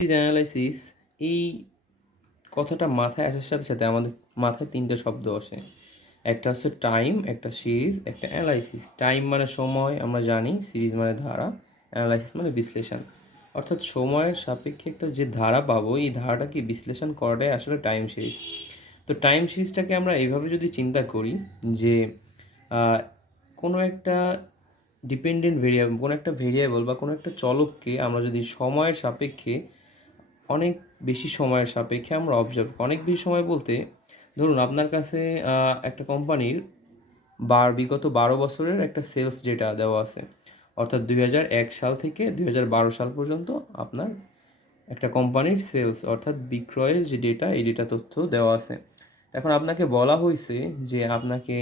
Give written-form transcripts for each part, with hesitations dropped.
Series analysis এই কথাটা মাথায় আসার সাথে সাথে আমাদের মাথায় তিনটে শব্দ আসে। একটা হচ্ছে টাইম, একটা সিরিজ, একটা অ্যানালাইসিস। টাইম মানে সময়, আমরা জানি। সিরিজ মানে ধারা, অ্যানালাইসিস মানে বিশ্লেষণ। অর্থাৎ সময়ের সাপেক্ষে একটা যে ধারা পাবো, এই ধারাটাকে বিশ্লেষণ করাটাই আসলে টাইম সিরিজ। তো টাইম সিরিজটাকে আমরা এইভাবে যদি চিন্তা করি যে কোনো একটা ডিপেন্ডেন্ট ভেরিয়েবল, কোনো একটা ভেরিয়েবল বা কোনো একটা চলককে আমরা যদি সময়ের সাপেক্ষে অনেক বেশি সময়ের সাপেক্ষে আমরা অবজার্ভ, অনেক বেশি সময় বলতে ধরুন আপনার কাছে একটা কোম্পানির বিগত 12 বছরের একটা সেলস ডেটা দেওয়া আছে। অর্থাৎ 2001 সাল থেকে 2012 সাল পর্যন্ত আপনার একটা কোম্পানির সেলস অর্থাৎ বিক্রয়ের যে ডেটা, এই ডেটা তথ্য দেওয়া আছে। এখন আপনাকে বলা হয়েছে যে আপনাকে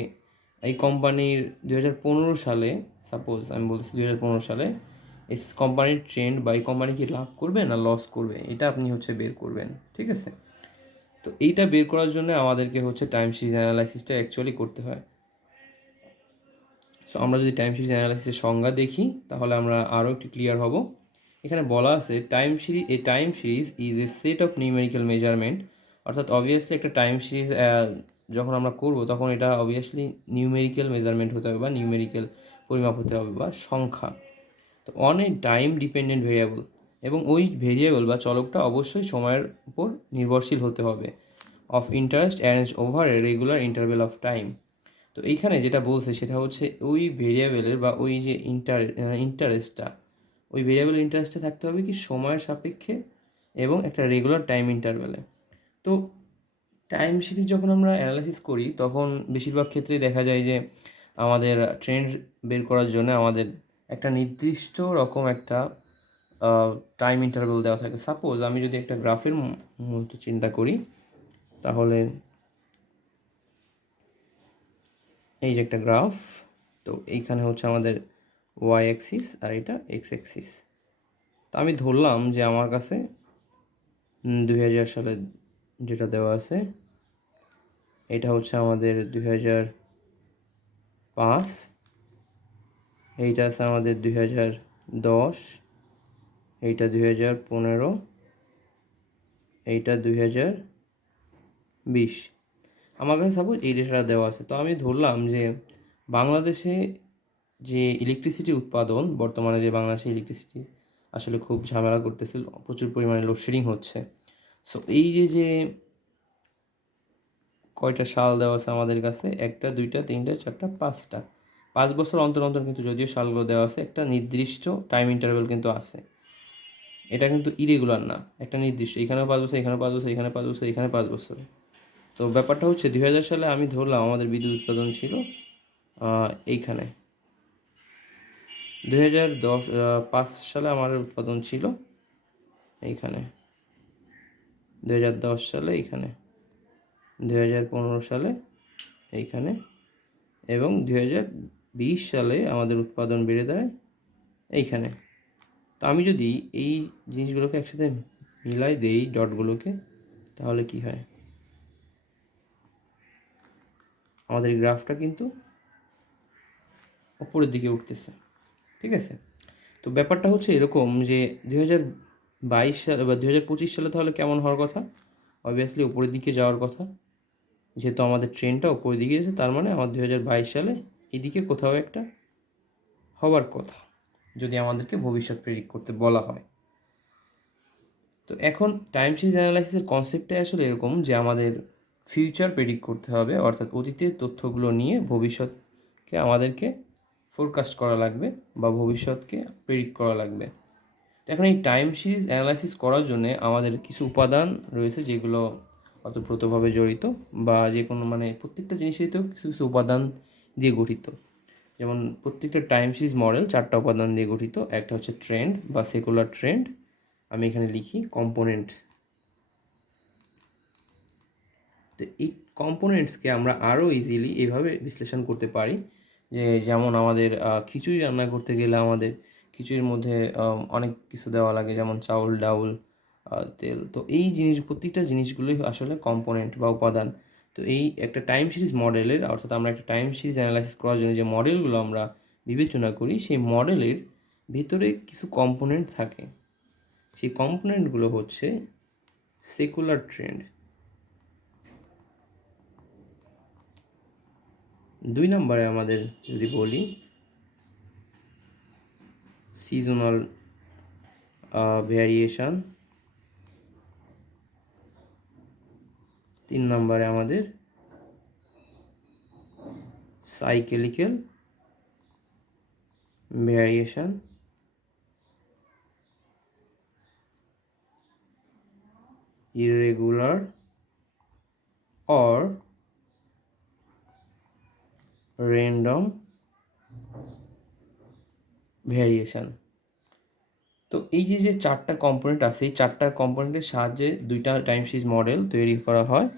এই কোম্পানির 2015 সালে, সাপোজ আমি বলছি 2015 সালে, এই কোম্পানির ট্রেন্ড বা এই কোম্পানি কি লাভ করবে না লস করবে, এটা আপনি বের করবেন। ঠিক আছে? তো এইটা বের করার জন্য আমাদেরকে টাইম সিরিজ অ্যানালাইসিসটা অ্যাকচুয়ালি করতে হয়। সো আমরা যদি টাইম সিরিজ অ্যানালাইসিসের সংজ্ঞা দেখি তাহলে আমরা আরও একটু ক্লিয়ার হব। এখানে বলা আছে time series is a set of numerical measurement. অর্থাৎ অবভিয়াসলি একটা টাইম সিরিজ যখন আমরা করব তখন এটা অবভিয়াসলি নিউমেরিক্যাল মেজারমেন্ট হতে হবে বা নিউমেরিক্যাল পরিমাপ হতে হবে বা সংখ্যা। তো on a time dependent variable, এবং ওই ভেরিয়েবল বা চলকটা অবশ্যই সময়ের উপর নির্ভরশীল হতে হবে। Of interest arrange over a regular interval of time. তো এইখানে যেটা বলছে সেটা হচ্ছে ওই ভেরিয়েবলের বা ওই যে ইন্টারেস্টটা, ওই ভেরিয়েবল ইন্টারেস্টে থাকতে হবে কি সময়ের সাপেক্ষে এবং একটা রেগুলার টাইম ইন্টারভেলে। তো টাইম সিরিজ যখন আমরা অ্যানালাইসিস করি তখন বেশিরভাগ ক্ষেত্রেই দেখা যায় যে আমাদের ট্রেন্ড বের করার জন্য আমাদের একটা নির্দিষ্ট রকম একটা টাইম ইন্টারভেল দেওয়া থাকে। সাপোজ আমি যদি একটা গ্রাফের মতো চিন্তা করি, তাহলে এই যে একটা গ্রাফ, তো এইখানে আমাদের ওয়াই অ্যাক্সিস আর এটা এক্স অ্যাক্সিস। তো আমি ধরলাম যে আমার কাছে 2000 সালে যেটা দেওয়া আছে এটা আমাদের 2005, এইটা আছে আমাদের 2010, এইটা 2015, এইটা 2020। আমার কাছে সাপোজ এই ডেটাটা দেওয়া আছে। তো আমি ধরলাম যে বাংলাদেশে যে ইলেকট্রিসিটি উৎপাদন, বর্তমানে যে বাংলাদেশে ইলেকট্রিসিটি আসলে খুব ঝামেলা করতেছে, প্রচুর পরিমাণে লোডশেডিং হচ্ছে। সো এই যে কয়টা সাল দেওয়া আছে আমাদের কাছে, 1টা 2টা 3টা 4টা 5টা, 5 বছর অন্তর অন্তর কিন্তু যদিও সালগুলো দেওয়া আছে, একটা নির্দিষ্ট টাইম ইন্টারভেল কিন্তু আছে। এটা কিন্তু ইরেগুলার না, একটা নির্দিষ্ট, এখানেও 5 বছর, এখানে 5 বছর, এখানে 5 বছর, এখানে 5 বছর। তো ব্যাপারটা 2000 সালে আমি ধরলাম আমাদের বিদ্যুৎ উৎপাদন ছিল এইখানে। 2005 সালে আমার উৎপাদন ছিল এইখানে, 2010 সালে এইখানে, 2015 সালে এইখানে, এবং 2020 সালে আমাদের উৎপাদন বেড়ে দাঁড়ায় এইখানে। তো আমি যদি এই জিনিসগুলোকে একসাথে মিলাই দেই ডটগুলোকে, তাহলে কি হয়, আমাদের গ্রাফটা কিন্তু ওপরের দিকে উঠতেছে। ঠিক আছে? তো ব্যাপারটা এরকম যে 2022 সালে বা 2025 সালে তাহলে কেমন হওয়ার কথা? অবভিয়াসলি উপরের দিকে যাওয়ার কথা। যেহেতু আমাদের ট্রেনটা উপরের দিকে গেছে, তার মানে আমার 2022 সালে এদিকে কোথাও একটা হওয়ার কথা, যদি আমাদেরকে ভবিষ্যৎ প্রেডিক্ট করতে বলা হয়। তো এখন টাইম সিরিজ অ্যানালাইসিসের কনসেপ্টটাই আসলে এরকম যে আমাদের ফিউচার প্রেডিক্ট করতে হবে, অর্থাৎ অতীতের তথ্যগুলো নিয়ে ভবিষ্যৎকে আমাদেরকে ফোরকাস্ট করা লাগবে বা ভবিষ্যৎকে প্রেডিক্ট করা লাগবে। তো এখন এই টাইম সিরিজ অ্যানালাইসিস করার জন্য আমাদের কিছু উপাদান রয়েছে যেগুলো ওতপ্রোতভাবে জড়িত, বা যে কোনো প্রত্যেকটা জিনিসেই তো কিছু কিছু উপাদান দিয়ে গঠিত। যেমন প্রত্যেকটা টাইম সিরিজ মডেল 4টা উপাদান দিয়ে গঠিত। একটা ট্রেন্ড বা সেকুলার ট্রেন্ড, আমি এখানে লিখি কম্পোনেন্টস। তো এই কম্পোনেন্টসকে আমরা আরও ইজিলি এভাবে বিশ্লেষণ করতে পারি যে যেমন আমাদের খিচুড়ি রান্না করতে গেলে আমাদের খিচুড়ির মধ্যে অনেক কিছু দেওয়া লাগে, যেমন চাউল, ডাউল, তেল। তো এই প্রত্যেকটা জিনিসগুলোই আসলে কম্পোনেন্ট বা উপাদান। তো এই একটা টাইম সিরিজ মডেলের, অর্থাৎ আমরা একটা টাইম সিরিজ অ্যানালাইসিস করার জন্য যে মডেলগুলো আমরা বিবেচনা করি, সেই মডেলের ভিতরে কিছু কম্পোনেন্ট থাকে। সেই কম্পোনেন্টগুলো হচ্ছে সেকুলার ট্রেন্ড। 2 নম্বরে আমাদের যদি বলি সিজনাল ভ্যারিয়েশন। 3 নম্বরে আমাদের cyclical variation. irregular or random variation. তো এই যে যে 4টা কম্পোনেন্ট আছে, এই 4টা কম্পোনেন্টের সাহায্যে 2টা টাইম সিরিজ মডেল তৈরি করা হয়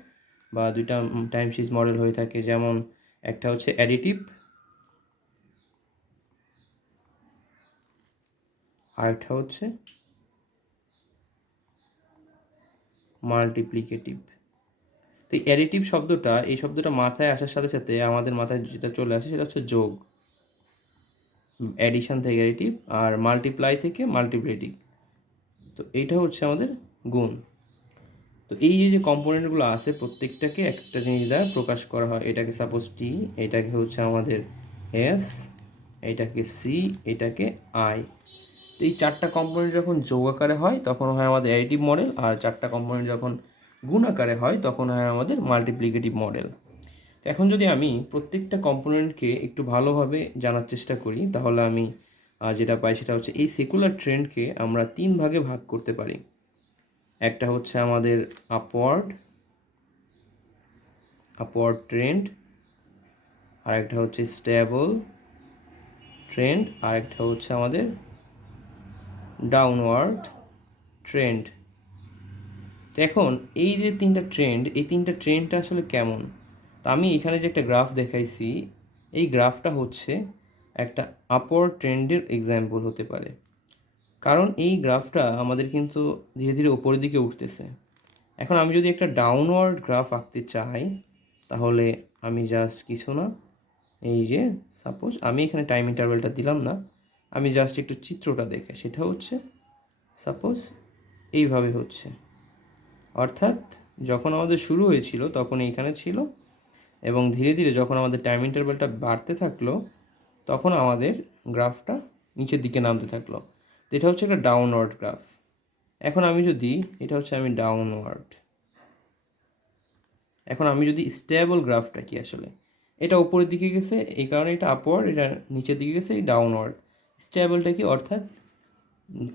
বা 2টা টাইম সিরিজ মডেল হয়ে থাকে। যেমন একটা হচ্ছে অ্যাডিটিভ, আরেকটা হচ্ছে মাল্টিপ্লিকেটিভ। তো অ্যাডিটিভ শব্দটা, এই শব্দটা মাথায় আসার সাথে সাথে আমাদের মাথায় যেটা চলে আসে সেটা হচ্ছে যোগ, অ্যাডিশন থেকে অ্যাডিটিভ, আর মাল্টিপ্লাই থেকে মাল্টিপ্লিকেটিভ। তো এইটা হচ্ছে আমাদের গুণ। তো এই যে যে কম্পোনেন্টগুলো আছে প্রত্যেকটাকে একটা জিনিস দ্বারা প্রকাশ করা হয়। এটাকে সাপোজ টি, এটাকে হচ্ছে আমাদের এস, এটাকে সি, এটাকে আই। তো এই 4টা কম্পোনেন্ট যখন যোগ আকারে হয় তখন হয় আমাদের অ্যাডিটিভ মডেল, আর 4টা কম্পোনেন্ট যখন গুণ আকারে হয় তখন হয় আমাদের মাল্টিপ্লিকেটিভ মডেল। তো এখন যদি আমি প্রত্যেকটা কম্পোনেন্টকে একটু ভালোভাবে জানার চেষ্টা করি তাহলে আমি যেটা পাই সেটা হচ্ছে এই সেকুলার ট্রেন্ডকে আমরা 3 ভাগে ভাগ করতে পারি। একটা হচ্ছে আমাদের আপওয়ার্ড ট্রেন্ড, আরেকটা হচ্ছে স্টেবল ট্রেন্ড, আরেকটা হচ্ছে আমাদের ডাউনওয়ার্ড ট্রেন্ড। তো এখন এই যে 3টা ট্রেন্ড, এই 3টা ট্রেন্ডটা আসলে কেমন? তা আমি এখানে যে একটা গ্রাফ দেখাইছি, এই গ্রাফটা হচ্ছে একটা আপওয়ার্ড ট্রেন্ডের এক্সাম্পল হতে পারে। কারণ এই গ্রাফটা আমাদের কিন্তু ধীরে ধীরে উপরের দিকে উঠতেছে। এখন আমি যদি একটা ডাউনওয়ার্ড গ্রাফ আঁকতে চাই তাহলে আমি জাস্ট কিছু না, এই যে সাপোজ আমি এখানে টাইম ইন্টারভ্যালটা দিলাম না, আমি জাস্ট একটু চিত্রটা দেখে, সেটা হচ্ছে সাপোজ এইভাবে হচ্ছে। অর্থাৎ যখন আমাদের শুরু হয়েছিল তখন এইখানে ছিল, এবং ধীরে ধীরে যখন আমাদের টাইম ইন্টারভ্যালটা বাড়তে থাকলো তখন আমাদের গ্রাফটা নিচের দিকে নামতে থাকলো। তো এটা হচ্ছে একটা ডাউনওয়ার্ড গ্রাফ। এখন আমি যদি, এটা হচ্ছে আমি ডাউনওয়ার্ড, এখন আমি যদি স্টেবল গ্রাফটা কি আসলে, এটা উপরের দিকে গেছে এই কারণে এটা আপওয়ার্ড, এটা নিচের দিকে গেছে এই ডাউনওয়ার্ড। স্টেবলটা কি, অর্থাৎ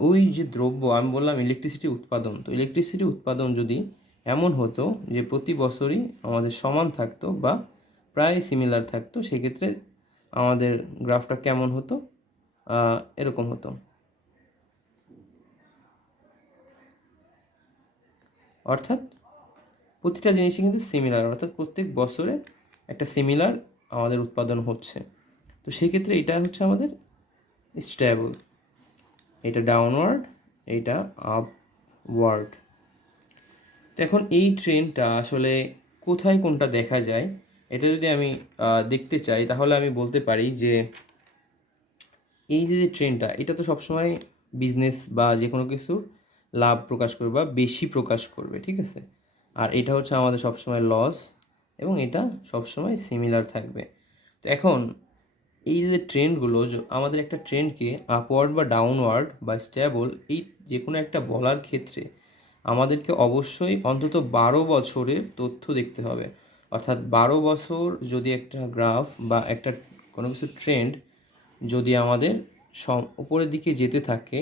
ওই যে দ্রব্য আমি বললাম ইলেকট্রিসিটি উৎপাদন, তো ইলেকট্রিসিটি উৎপাদন যদি এমন হতো যে প্রতি বছরই আমাদের সমান থাকতো বা প্রায় সিমিলার থাকতো, সেক্ষেত্রে আমাদের গ্রাফটা কেমন হতো, এরকম হতো। অর্থাৎ প্রতিটা জিনিসই কিন্তু সিমিলার, অর্থাৎ প্রত্যেক বছরে একটা সিমিলার আমাদের উৎপাদন হচ্ছে। তো সেক্ষেত্রে এটা হচ্ছে আমাদের স্টেবল, এটা ডাউনওয়ার্ড, এইটা আপওয়ার্ড। তো এখন এই ট্রেনটা আসলে কোথায় কোনটা দেখা যায়, এটা যদি আমি দেখতে চাই তাহলে আমি বলতে পারি যে এই যে যে ট্রেনটা, এটা তো সবসময় বিজনেস বা যে কোনো কিছুর লাভ প্রকাশ করবে বা বেশি প্রকাশ করবে, ঠিক আছে। আর এটা হচ্ছে আমাদের সবসময় লস, এবং এটা সবসময় সিমিলার থাকবে। তো এখন এই যে ট্রেন্ডগুলো, আমাদের একটা ট্রেন্ডকে আপওয়ার্ড বা ডাউনওয়ার্ড বা স্টেবল, এই যে কোনো একটা বলার ক্ষেত্রে আমাদেরকে অবশ্যই অন্তত 12 বছরের তথ্য দেখতে হবে। অর্থাৎ 12 বছর যদি একটা গ্রাফ বা একটা কোনো কিছু ট্রেন্ড যদি আমাদের উপরের দিকে যেতে থাকে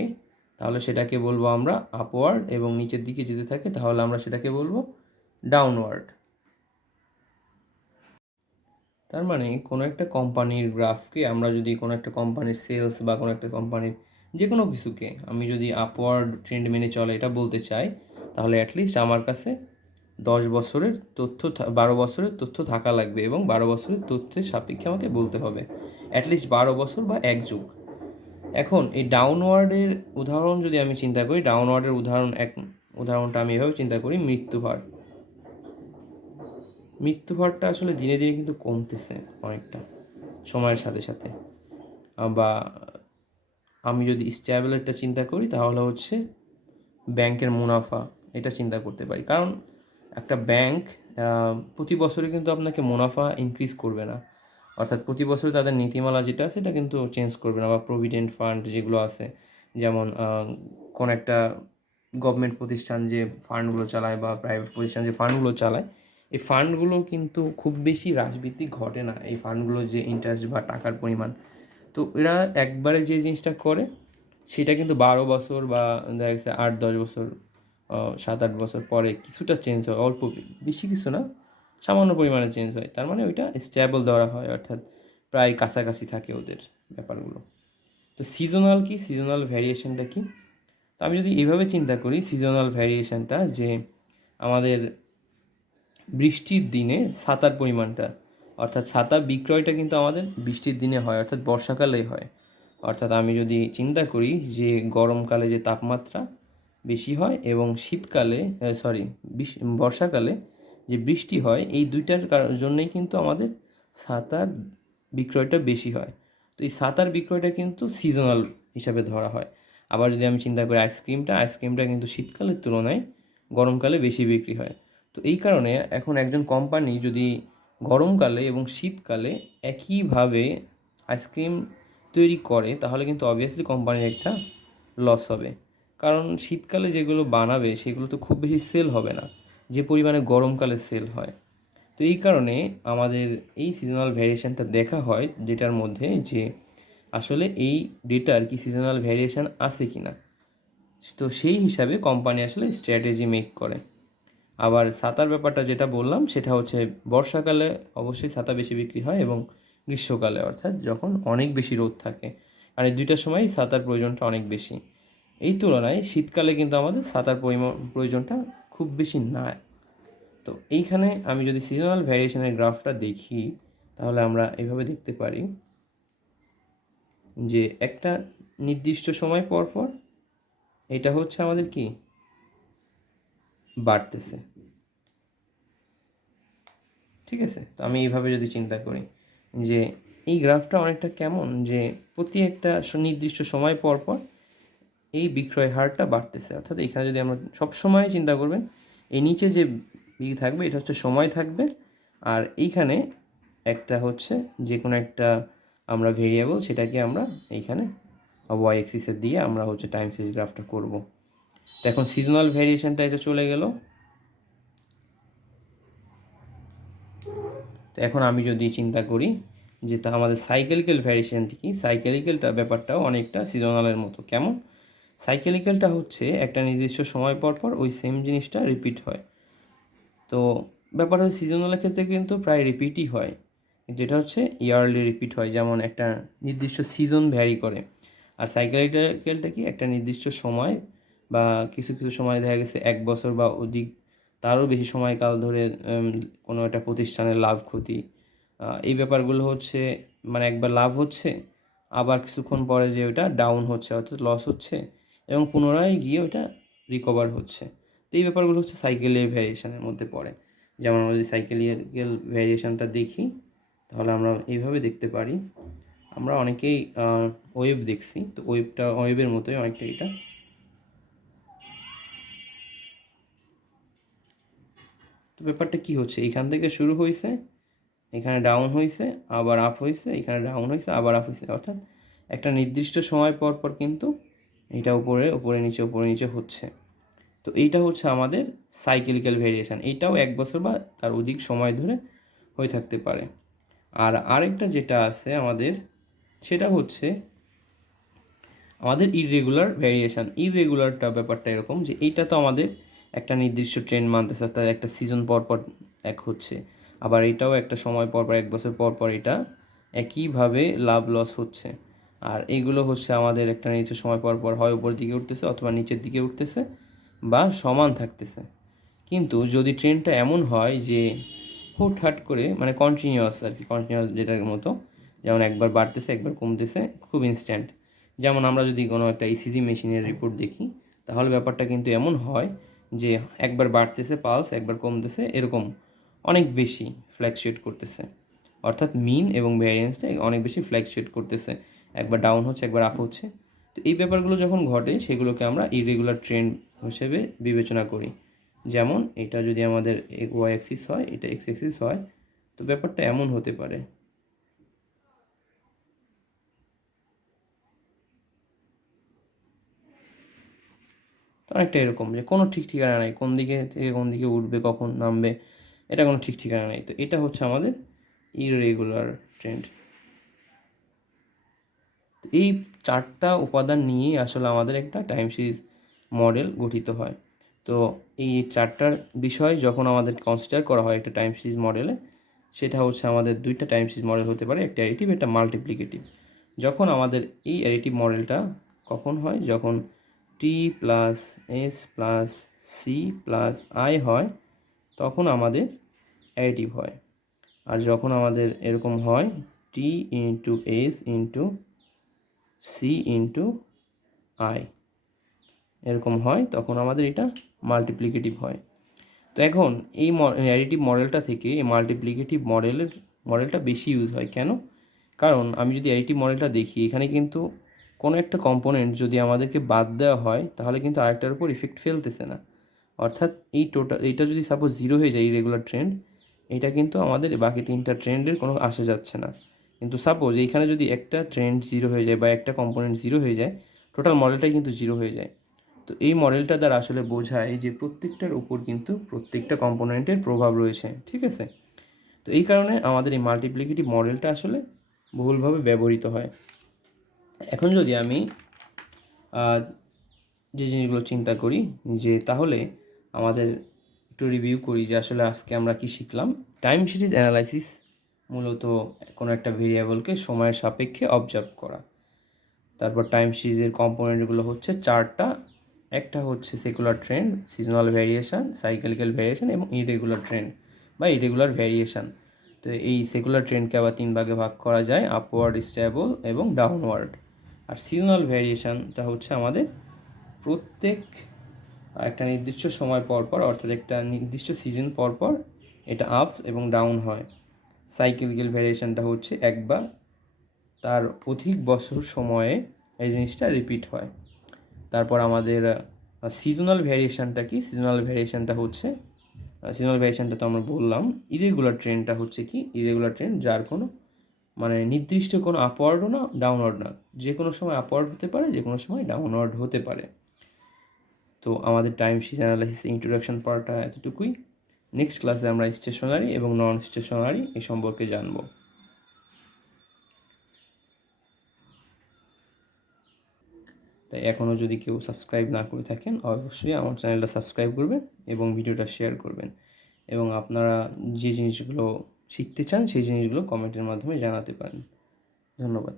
তাহলে সেটাকে বলবো আমরা আপওয়ার্ড, এবং নিচের দিকে যেতে থাকে তাহলে আমরা সেটাকে বলবো ডাউনওয়ার্ড। তার মানে কোনো একটা কোম্পানির গ্রাফকে আমরা যদি কোনো একটা কোম্পানির সেলস বা কোনো একটা কোম্পানির যে কোনো কিছুকে আমি যদি আপওয়ার্ড ট্রেন্ড মেনে চলে এটা বলতে চাই, তাহলে অ্যাটলিস্ট আমার কাছে 10 বছরের তথ্য 12 বছরের তথ্য থাকা লাগবে, এবং 12 বছরের তথ্যের সাপেক্ষে আমাকে বলতে হবে অ্যাটলিস্ট 12 বছর বা 1 যুগ। এখন এই ডাউনওয়ার্ডের উদাহরণ যদি আমি চিন্তা করি, ডাউনওয়ার্ডের উদাহরণটা আমি এভাবে চিন্তা করি, মৃত্যুহার। মৃত্যুহারটা আসলে দিনে দিনে কিন্তু কমতেছে অনেকটা সময়ের সাথে সাথে। বা আমি যদি স্ট্যাবলেরটা চিন্তা করি তাহলে হচ্ছে ব্যাংকের মুনাফা, এটা চিন্তা করতে পারি। কারণ একটা ব্যাংক প্রতি বছরে কিন্তু আপনাকে মুনাফা ইনক্রিজ করবে না, অর্থাৎ প্রতি বছরে তাদের নীতিমালা যেটা আছে সেটা কিন্তু চেঞ্জ করবে না। বা প্রভিডেন্ট ফান্ড যেগুলো আছে, যেমন কোন একটা গভর্নমেন্ট প্রতিষ্ঠান যে ফান্ডগুলো চালায় বা প্রাইভেট প্রতিষ্ঠান যে ফান্ডগুলো চালায়, এই ফান্ডগুলো কিন্তু খুব বেশি হ্রাসবৃদ্ধি ঘটে না, এই ফান্ডগুলোর যে ইন্টারেস্ট বা টাকার পরিমাণ। তো এরা একবারে যে জিনিসটা করে সেটা কিন্তু 12 বছর বা দেখা গেছে 8-10 বছর, 7-8 বছর পরে কিছুটা চেঞ্জ হয়, অল্প, বেশি কিছু না, সামান্য পরিমাণে চেঞ্জ হয়। তার মানে ওইটা স্টেবল ধরা হয়, অর্থাৎ প্রায় কাছাকাছি থাকে ওদের ব্যাপারগুলো। তো সিজনাল কি, সিজনাল ভ্যারিয়েশনটা কি? তো আমি যদি এভাবে চিন্তা করি সিজনাল ভ্যারিয়েশনটা, যে আমাদের বৃষ্টির দিনে ছাতার পরিমাণটা, অর্থাৎ ছাতা বিক্রয়টা কিন্তু আমাদের বৃষ্টির দিনে হয়, অর্থাৎ বর্ষাকালেই হয়। অর্থাৎ আমি যদি চিন্তা করি যে গরমকালে যে তাপমাত্রা বেশি হয় এবং শীতকালে, বর্ষাকালে যে বৃষ্টি হয়, এই দুইটার জন্যই কিন্তু আমাদের ছাতার বিক্রয়টা বেশি হয়। তো এই ছাতার বিক্রয়টা কিন্তু সিজনাল হিসাবে ধরা হয়। আবার যদি আমি চিন্তা করি আইসক্রিমটা কিন্তু শীতকালের তুলনায় গরমকালে বেশি বিক্রি হয়। তো এই কারণে এখন একজন কোম্পানি যদি গরমকালে এবং শীতকালে একইভাবে আইসক্রিম তৈরি করে, তাহলে কিন্তু অবভিয়াসলি কোম্পানির একটা লস হবে। কারণ শীতকালে যেগুলো বানাবে সেগুলো তো খুব বেশি সেল হবে না, যে পরিমাণে গরমকালে সেল হয়। তো এই কারণে আমাদের এই সিজনাল ভ্যারিয়েশনটা দেখা হয়, যেটার মধ্যে যে আসলে এই ডেটার কি সিজনাল ভ্যারিয়েশন আছে কি না। তো সেই হিসাবে কোম্পানি আসলে স্ট্র্যাটেজি মেক করে। আবার ছাতার ব্যাপারটা যেটা বললাম সেটা হচ্ছে বর্ষাকালে অবশ্যই ছাতা বেশি বিক্রি হয় এবং গ্রীষ্মকালে, অর্থাৎ যখন অনেক বেশি রোদ থাকে, আর এই দুইটার সময়ই ছাতার প্রয়োজনটা অনেক বেশি। এই তুলনায় শীতকালে কিন্তু আমাদের ছাতার প্রয়োজনটা খুব বেশি না। তো এইখানে আমি যদি সিজনাল ভ্যারিয়েশনের গ্রাফটা দেখি, তাহলে আমরা এইভাবে দেখতে পারি যে একটা নির্দিষ্ট সময় পর পর এটা হচ্ছে আমাদের কি বাড়তেছে। ঠিক আছে, তো আমি এইভাবে যদি চিন্তা করি যে এই গ্রাফটা অনেকটা কেমন, যে প্রতি একটা নির্দিষ্ট সময় পর পর এই বিক্রয় হারটা বাড়তেছে। অর্থাৎ এখানে যদি আমরা সবসময় চিন্তা করবেন, এই নিচে যে থাকবে এটা হচ্ছে সময় থাকবে, আর এইখানে একটা হচ্ছে যে কোনো একটা আমরা ভেরিয়েবল, সেটাকে আমরা এইখানে ওয়াই এক্সিসে দিয়ে আমরা হচ্ছে টাইম সিরিজ গ্রাফটা করব। তো এখন সিজনাল ভ্যারিয়েশনটা এটা চলে গেল। তো এখন আমি যদি চিন্তা করি যে তা আমাদের সাইকেলিক্যাল ভ্যারিয়েশনটি কি, সাইকেলিক্যালটা ব্যাপারটাও অনেকটা সিজনালের মতো। কেমন? সাইকেলিক্যালটা হচ্ছে একটা নির্দিষ্ট সময় পর পর ওই সেম জিনিসটা রিপিট হয়। তো ব্যাপার হচ্ছে সিজনালের ক্ষেত্রে কিন্তু প্রায় রিপিটই হয়, কিন্তু এটা হচ্ছে ইয়ারলি রিপিট হয়, যেমন একটা নির্দিষ্ট সিজন ভ্যারি করে। আর সাইকেলিক্যালটা কি একটা নির্দিষ্ট সময় বা কিছু কিছু সময় দেখা গেছে 1 বছর বা অধিক, তারও বেশি সময়কাল ধরে কোনো একটা প্রতিষ্ঠানের লাভ ক্ষতি, এই ব্যাপারগুলো হচ্ছে, মানে একবার লাভ হচ্ছে আবার কিছুক্ষণ পরে যে ওটা ডাউন হচ্ছে, অর্থাৎ লস হচ্ছে, এবং পুনরায় গিয়ে ওটা রিকভার হচ্ছে। তো এই ব্যাপারগুলো হচ্ছে সাইকেলের ভ্যারিয়েশনের মধ্যে পড়ে। যেমন আমরা যদি সাইকেলিক্যাল ভ্যারিয়েশনটা দেখি, তাহলে আমরা এইভাবে দেখতে পারি। আমরা অনেকেই ওয়েভ দেখছি, তো ওয়েবের মতোই অনেকটা এটা। তো ব্যাপারটা কি হচ্ছে, এখান থেকে শুরু হয়েছে, এখানে ডাউন হয়েছে, আবার আপ হয়েছে, এখানে ডাউন হয়েছে, আবার আপ হয়েছে, অর্থাৎ একটা নির্দিষ্ট সময় পর পর কিন্তু এটা উপরে উপরে নিচে উপরে নিচে হচ্ছে। তো এইটা হচ্ছে আমাদের সাইকেলিক্যাল ভেরিয়েশন। এইটাও 1 বছর বা তার অধিক সময় ধরে হয়ে থাকতে পারে। আর আরেকটা যেটা আছে আমাদের, সেটা হচ্ছে আমাদের ইররেগুলার ভেরিয়েশন। ইররেগুলারটা ব্যাপারটা এরকম যে এইটা তো আমাদের একটা নির্দিষ্ট ট্রেন্ড মানতেছে, অর্থাৎ একটা সিজন পর পর এক হচ্ছে, আবার এটাও একটা সময় পর পর 1 বছর পর পর এটা একইভাবে লাভ লস হচ্ছে। আর এইগুলো হচ্ছে আমাদের একটা নির্দিষ্ট সময় পর পর হয় উপরের দিকে উঠতেছে অথবা নিচের দিকে উঠতেছে বা সমান থাকতেছে। কিন্তু যদি ট্রেন্ডটা এমন হয় যে হুটহাট করে, মানে কন্টিনিউয়াস আর কি, কন্টিনিউয়াস যেটার মতো, যেমন একবার বাড়তেছে একবার কমতেছে, খুব ইনস্ট্যান্ট। যেমন আমরা যদি কোনো একটা ইসিজি মেশিনের রিপোর্ট দেখি, তাহলে ব্যাপারটা কিন্তু এমন হয় যে একবার বাড়তেছে পালস, একবার কমতেছে, এরকম অনেক বেশি ফ্ল্যাকচুয়েট করতেছে। অর্থাৎ মিন এবং ভ্যারিয়েন্সটা অনেক বেশি ফ্ল্যাকচুয়েট করতেছে, একবার ডাউন হচ্ছে একবার আপ হচ্ছে। তো এই ব্যাপারগুলো যখন ঘটে সেগুলোকে আমরা ইরেগুলার ট্রেন্ড হিসেবে বিবেচনা করি। যেমন এটা যদি আমাদের ওয়াই অ্যাক্সিস হয়, এটা এক্স অ্যাক্সিস হয়, তো ব্যাপারটা এমন হতে পারে। তো অনেকটা এরকম যে কোনো ঠিক ঠিকানা নাই, কোন দিকে থেকে কোন দিকে উঠবে, কখন নামবে, এটা কোনো ঠিক ঠিকানা নেই। তো এটা হচ্ছে আমাদের ইররেগুলার ট্রেন্ড। এই চারটা উপাদান নিয়েই আসলে আমাদের একটা টাইম সিরিজ মডেল গঠিত হয়। তো এই চারটার বিষয় যখন আমাদের কনসিডার করা হয় একটা টাইম সিরিজ মডেলে, সেটা হচ্ছে আমাদের দুইটা টাইম সিরিজ মডেল হতে পারে, একটা অ্যাডিটিভ, একটা মাল্টিপ্লিকেটিভ। যখন আমাদের এই অ্যাডিটিভ মডেলটা কখন হয়, যখন T plus S plus C plus I হয়, তখন আমাদের অ্যাডিটিভ হয়। আর যখন আমাদের এরকম হয় T into S into C into I এরকম হয়, তখন আমাদের এটা মাল্টিপ্লিকেটিভ হয়। তো এখন এই অ্যাডিটিভ মডেলটা থেকে এই মাল্টিপ্লিকেটিভ মডেলটা বেশি ইউজ হয় কেন? কারণ আমি যদি অ্যাডিটিভ মডেলটা দেখি, এখানে কিন্তু কোনো একটা কম্পোনেন্ট যদি আমাদেরকে বাদ দেওয়া হয়, তাহলে কিন্তু আরেকটার উপর ইফেক্ট ফেলতেছে না। অর্থাৎ এইটা যদি সাপোজ জিরো হয়ে যায়, ইরেগুলার ট্রেন্ড, এটা কিন্তু আমাদের বাকি তিনটা ট্রেন্ডের কোনো আসা যাচ্ছে না। কিন্তু সাপোজ এইখানে যদি একটা ট্রেন্ড জিরো হয়ে যায় বা একটা কম্পোনেন্ট জিরো হয়ে যায়, টোটাল মডেলটাই কিন্তু জিরো হয়ে যায়। তো এই মডেলটা দ্বারা আসলে বোঝায় যে প্রত্যেকটার উপর কিন্তু প্রত্যেকটা কম্পোনেন্টের প্রভাব রয়েছে, ঠিক আছে? তো এই কারণে আমাদের এই মাল্টিপ্লিকেটিভ মডেলটা আসলে বহুলভাবে ব্যবহৃত হয়। এখন যদি আমি যে জিনিসগুলো চিন্তা করি, যে তাহলে আমাদের একটু রিভিউ করি যে আসলে আজকে আমরা কি শিখলাম। টাইম সিরিজ অ্যানালাইসিস মূলত কোনো একটা ভেরিয়েবলকে সময়ের সাপেক্ষে অবজার্ভ করা। তারপর টাইম সিরিজের কম্পোনেন্টগুলো হচ্ছে চারটা। একটা হচ্ছে secular trend, seasonal variation, cyclical variation এবং ইরেগুলার ট্রেন্ড বা ইরেগুলার ভ্যারিয়েশন। তো এই সেকুলার ট্রেন্ডকে আবার তিন ভাগে ভাগ করা যায়, আপওয়ার্ড, স্টেবল এবং ডাউনওয়ার্ড। আর সিজনাল ভ্যারিয়েশনটা হচ্ছে আমাদের প্রত্যেক একটা নির্দিষ্ট সময় পর পর, অর্থাৎ একটা নির্দিষ্ট সিজন পর পর এটা আপস এবং ডাউন হয়। সাইকেলিক্যাল ভ্যারিয়েশনটা হচ্ছে একবার তার অধিক বছর সময়ে এই জিনিসটা রিপিট হয়। তারপর আমাদের সিজনাল ভ্যারিয়েশনটা কি? সিজনাল ভ্যারিয়েশনটা হচ্ছে, সিজনাল ভ্যারিয়েশনটা তো আমরা বললাম। ইরেগুলার ট্রেন্ডটা হচ্ছে কি? ইরেগুলার ট্রেন্ড যার কোনো মানে নির্দিষ্ট কোনো আপওয়ার্ডও না, ডাউনওয়ার্ড না, যে কোনো সময় আপওয়ার্ড হতে পারে, যে কোনো সময় ডাউনওয়ার্ড হতে পারে। তো আমাদের টাইম সিরিজ অ্যানালাইসিস ইন্ট্রোডাকশন পার্টটা এতটুকুই। নেক্সট ক্লাসে আমরা স্টেশনারি এবং নন স্টেশনারি এই সম্পর্কে জানবো। তাই এখনও যদি কেউ সাবস্ক্রাইব না করে থাকেন, অবশ্যই আমার চ্যানেলটা সাবস্ক্রাইব করবেন এবং ভিডিওটা শেয়ার করবেন। এবং আপনারা যে জিনিসগুলো শিখতে চান সেই জিনিসগুলো কমেন্টের মাধ্যমে জানাতে পারেন। ধন্যবাদ।